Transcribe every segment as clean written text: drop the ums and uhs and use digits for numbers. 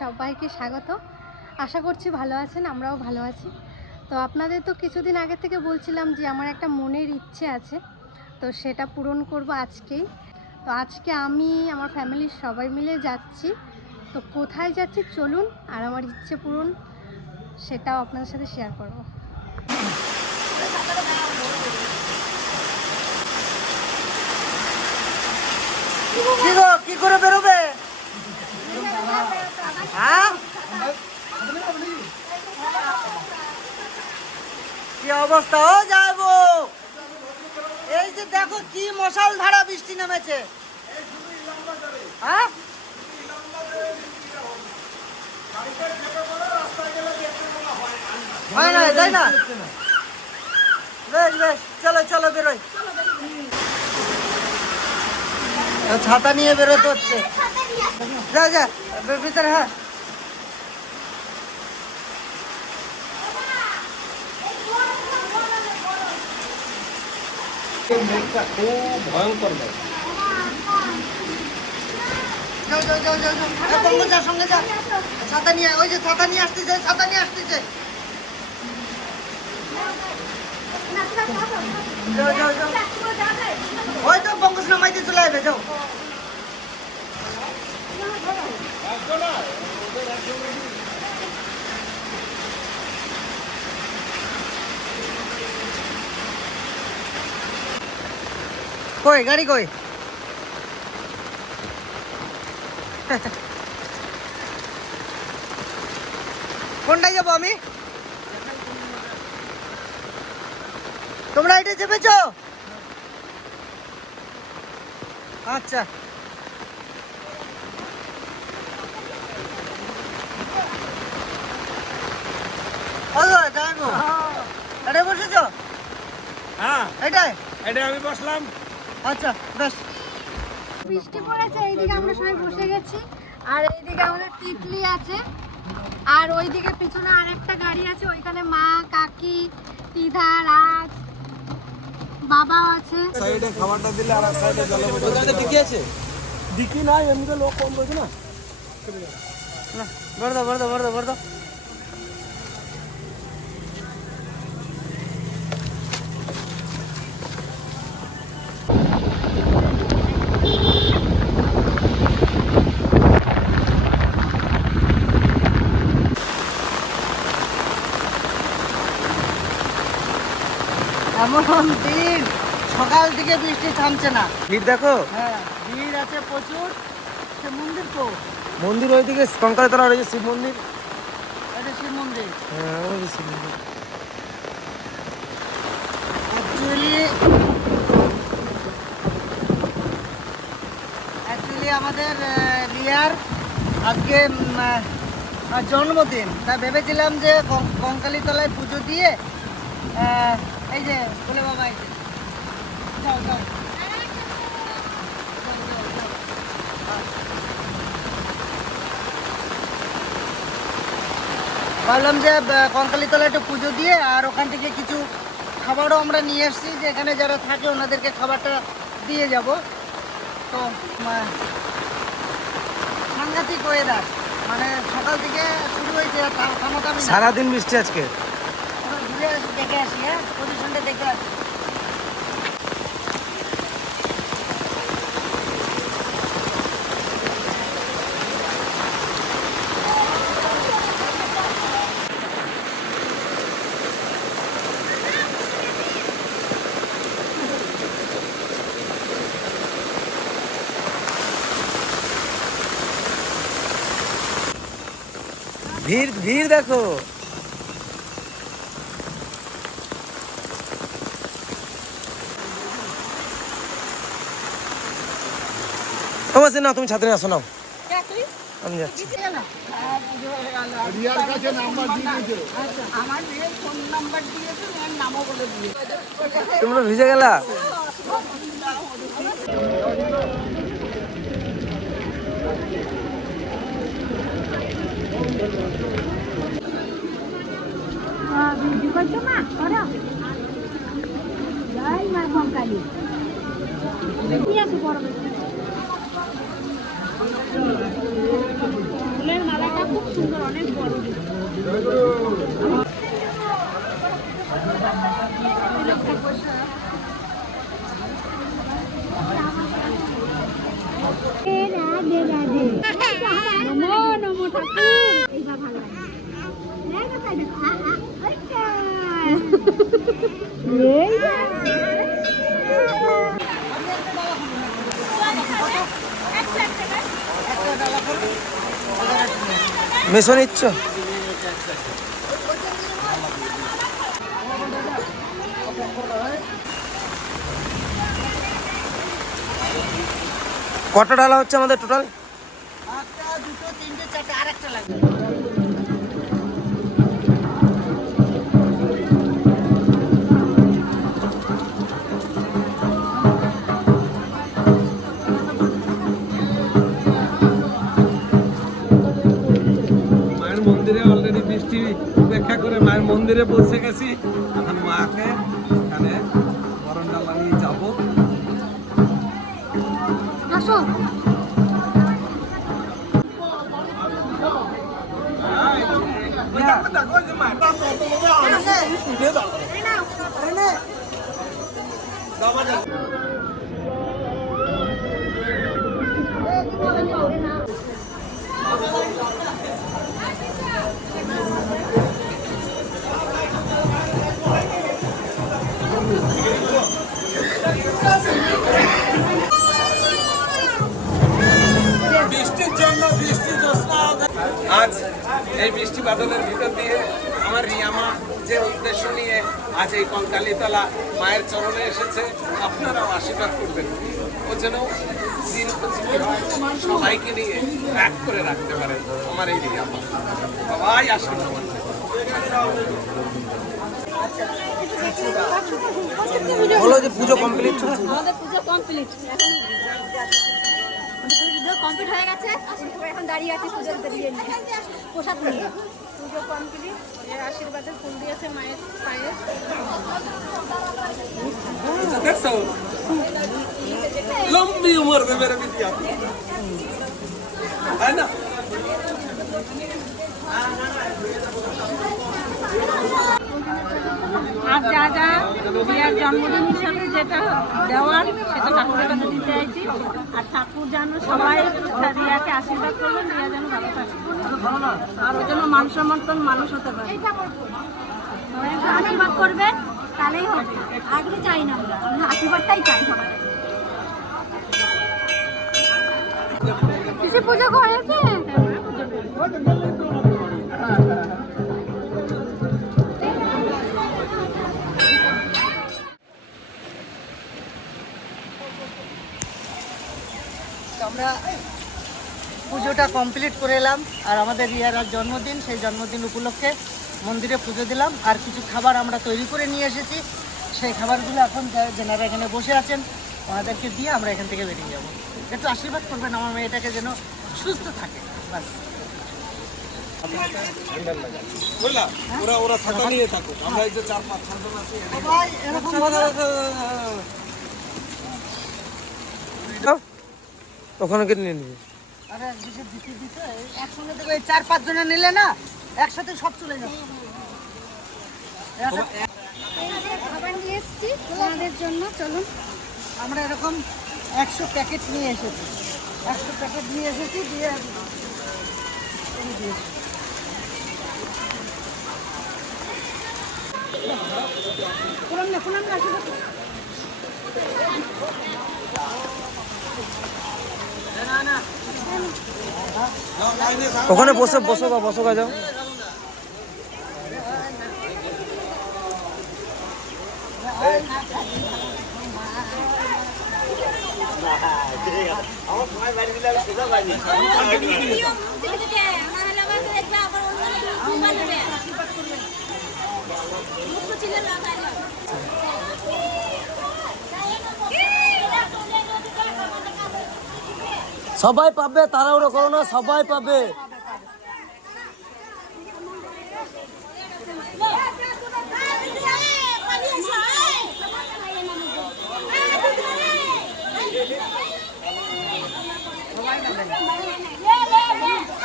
সবাইকে স্বাগত। আশা করছি ভালো আছেন, আমরাও ভালো আছি। তো আপনাদের তো কিছুদিন আগে থেকে বলছিলাম যে আমার একটা মনের ইচ্ছে আছে, তো সেটা পূরণ করব আজকেই। তো আজকে আমি আমার ফ্যামিলির সবাই মিলে যাচ্ছি। তো কোথায় যাচ্ছি চলুন, আর আমার ইচ্ছে পূরণ সেটাও আপনাদের সাথে শেয়ার করব। কি করে বেরোবে? হ্যাঁ, কি অবস্থা? ও যাবো, এই যে দেখো কি মশাল ধারা বৃষ্টি নেমেছে। হ্যাঁ, হয় না, তাই না? বেশ বেশ, চলো চলো বেরোই। ছাতা নিয়ে বেরোতে হচ্ছে। যা যা ভিতরে। হ্যাঁ, মেঘটা খুব ভয়ঙ্কর মেঘ। যাও যাও যাও যাও যাও, বঙ্গ যা, সঙ্গে যা। ছাতা নিয়ে, ওই যে ছাতা নিয়ে আসতেছে, ছাতা নিয়ে আসতেছে। যাও যাও যাও, ওই তো বঙ্গ নামাইতে চলে আসবে। যাও, কই গাড়ি কই? কোনটায় যাবো আমি? তোমরা এটা চেপেছ? আচ্ছা, এটা বসেছ? হ্যাঁ, এটাই এটা আমি বসলাম। আচ্ছা, বেশ। বৃষ্টি পড়েছে, এইদিকে আমরা সবাই বসে গেছি, আর এইদিকে আমাদের তিতলি আছে, আর ওইদিকে পিছনে আরেকটা গাড়ি আছে, ওইখানে মা, কাকি, দিদা, রাজ, বাবাও আছে। সাইডে খাবারটা দিলে আর সাইডে জলে ওখানে ডিকি আছে। ডিকি নাই, এমনিতে লোক কম রয়েছে না। ভর দাও ভর দাও ভর দাও ভর দাও। এমন দিন, সকাল থেকে বৃষ্টি থামছে না। ভিড় দেখো। হ্যাঁ, ভিড় আছে প্রচুর। সে মন্দির তো, মন্দির ওইদিকে কঙ্কালতলা রয়েছে, শিব মন্দির। এটা শিব মন্দির। হ্যাঁ, ওই যে শিব মন্দির। অ্যাকচুয়ালি আমাদের রিয়ার আজকে জন্মদিন, তা ভেবেছিলাম যে কঙ্কালীতলায় পুজো দিয়ে এই যে বলে বাবা, এই যে যাও যাও। ভাবলাম যে কঙ্কালীতলায় একটু পুজো দিয়ে আর ওখান থেকে কিছু খাবারও আমরা নিয়ে এসেছি, যে এখানে যারা থাকে ওনাদেরকে খাবারটা দিয়ে যাব। তো সাংঘাতিক ওয়েদার, মানে সকাল থেকে শুরু হয়েছে, থামাথামি না। সারাদিন বৃষ্টি আজকে। ঘুরে আসি, দেখে আসি। হ্যাঁ, পজিশনটা দেখে আসি। ভিড় ভিড় দেখো। তোমার না, তুমি ছাত্রী আসো নাও, আমি যাচ্ছি। রিয়ার কাছে নাম্বার দিয়ে দিয়েছে। আমার মেয়ের ফোন নাম্বার দিয়েছে, মেয়ের নামও বলে দিয়েছে। তোমরা ভিজে গেলা। ভিডিও করছো মা, করো। জয় মা কঙ্কালী। কি আছে বড় ফুলের মালাটা খুব সুন্দর, অনেক বড়। মেশো নিচ্ছ? কটা ডালা হচ্ছে আমাদের টোটাল? একটা, দুটো, তিনটে, চারটে, আর একটা লাগবে। মায়ের মন্দিরে অলরেডি বৃষ্টি উপেক্ষা করে মায়ের মন্দিরে পৌঁছে গেছি। এখন মাকে এখানে গরম ডালা নিয়ে যাবো। আসো। বৃষ্টির জন্য আজ এই বৃষ্টি বাদলের ভিতর দিয়ে আমার রিয়ামা যে উদ্দেশ্য নিয়ে আজ এই কঙ্কালীতলা মায়ের চরণে এসেছে, আপনারাও আশীর্বাদ করবেন ও যেন সবাইকে নিয়ে এক করে রাখতে পারেন। আমার এই রিয়ামা সবাই আশীর্বাদ করবেন। বলো যে পুজো কমপ্লিট। আমাদের পুজো কমপ্লিট, পুজো কমপ্লিট হয়ে গেছে। এখন দাঁড়িয়ে আছি পুজো দিয়ে নিয়ে, প্রসাদ নিয়ে। পুজো কমপ্লিট, এর আশীর্বাদে ফুল দিয়েছে মায়ের পায়ে। দেখছো লম্বি উমর में मेरे बिटिया है ना। আর যা যা রিয়ার জন্মদিন হিসাবে যেটা দেওয়ার সেটা ঠাকুরের কাছে দিতে চাইছি। আর ঠাকুর যেন সবাই রিয়াকে আশীর্বাদ করবেন, রিয়া যেন ভালো থাকে, আর ওই জন্য মান সম্মান মানুষ হতে পারে। সবাই একটু আশীর্বাদ করবেন, তাহলেই হবে। আর কিছু চাই না, আমরা আশীর্বাদটাই চাই সবাই। কিছু পুজো হয়েছে? আমরা পুজোটা কমপ্লিট করে এলাম। আর আমাদের রিয়ার জন্মদিন, সেই জন্মদিন উপলক্ষে মন্দিরে পুজো দিলাম। আর কিছু খাবার আমরা তৈরি করে নিয়ে এসেছি, সেই খাবারগুলো এখন যেনারা এখানে বসে আছেন ওনাদেরকে দিয়ে আমরা এখান থেকে বেরিয়ে যাব। একটু আশীর্বাদ করবেন আমার মেয়েটাকে যেন সুস্থ থাকে, বাস। ওরা ছাতা নিয়ে থাকুক, আমরা এই যে 4-5 জন আছি। সবাই এরকম ওখানে কে নিয়ে নিবি? আরে দিতে দিতে একসঙ্গে দেবে। 4-5 জনে নিলে না একসাথে সব চলে যাবে। এই যে খাবার নিয়ে এসেছি তোমাদের জন্য, চলুন। আমরা এরকম 100 প্যাকেট নিয়ে এসেছি, 100 প্যাকেট নিয়ে এসেছি দিয়ে ওখানে বসে বসো যাও। সবাই পাবে, তাড়াহুড়ো করো না, সবাই পাবে।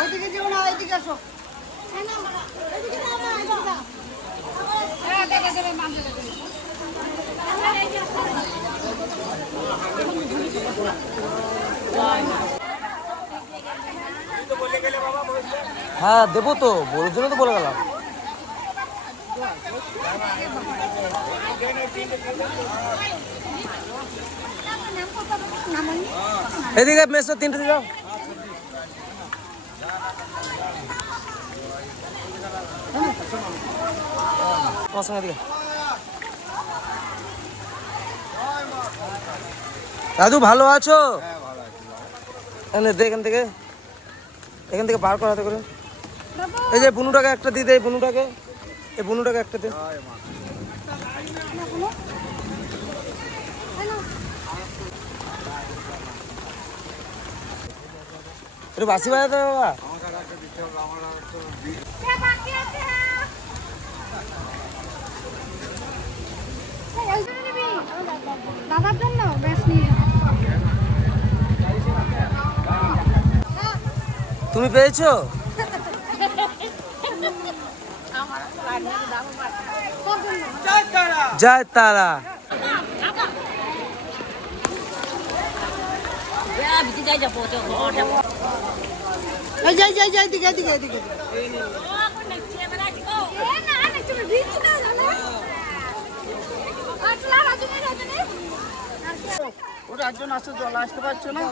ওইদিকে যেও না, এইদিকে আসো। হ্যাঁ দেবো তো, বলার জন্য তো বলে গেলাম। এদিকে মেসো 3টে দিয়ে দাও। তোমার সঙ্গে এদিকে। দাদু ভালো আছো? এখান থেকে বার করা হাতে করে। এই যে বুনুটাকে একটা দিয়ে দে, এই বুনুটাকে একটা দে। একটু বাসি বাজাতে হবে বাবা। দাদার জন্য বেশ নিয়ে যাও। তুমি পেয়েছো? জয় তারা। এই যাই যাই যাই দিকে এদিকে এদিকে। ওটা একজন আসছে, জল আসতে পারছো না।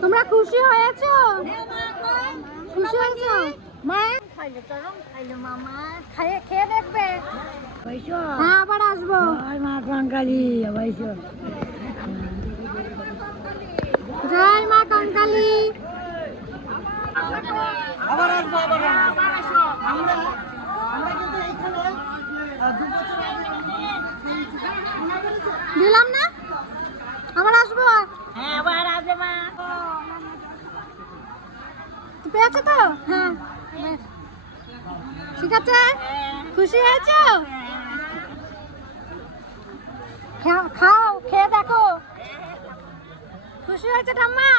তোমরা খুশি হয়েছো? খুশি হয়েছো? মা খেয়ে দেখবে? হ্যাঁ আবার আসবো। জয় মা কঙ্কালী। আবার আসবো, আবার আসবো। আমরা কিন্তু এইখানে 2 বছর আগে দিলাম না, আবার আসবো। হ্যাঁ আবার আসবে মা। পেয়েছো তো? হ্যাঁ বেশ। ঠিক আছে, খুশি হয়েছো? খাও, খেয়ে দেখো। খুশি হয়েছে ঠাম্মা?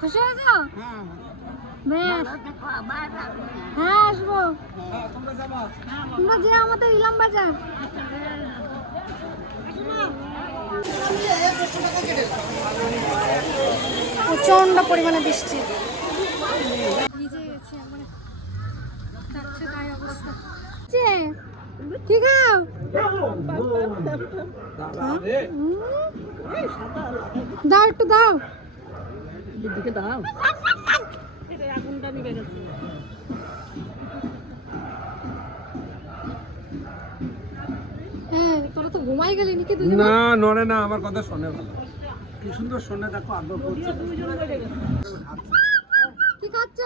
খুশি হয়েছো? বেশ, হ্যাঁ আসবো। তোমরা যে আমাদের ইলাম বাজার। প্রচন্ড পরিমাণে বৃষ্টি, ভিজে গেছি আমরা। যাচ্ছে তাই অবস্থা। কি খাও? দাও একটু দাও। হ্যাঁ তোরা তো ঘুমাই গেলি নাকি দুজন? না নড়ে না, আমার কথা শোনে ভালো। কি সুন্দর শোনে, দেখো আদর করছে। কি খাচ্ছ?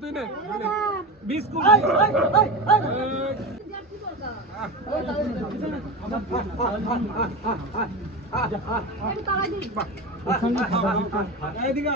তুই নে বিস্কুট। এদিকে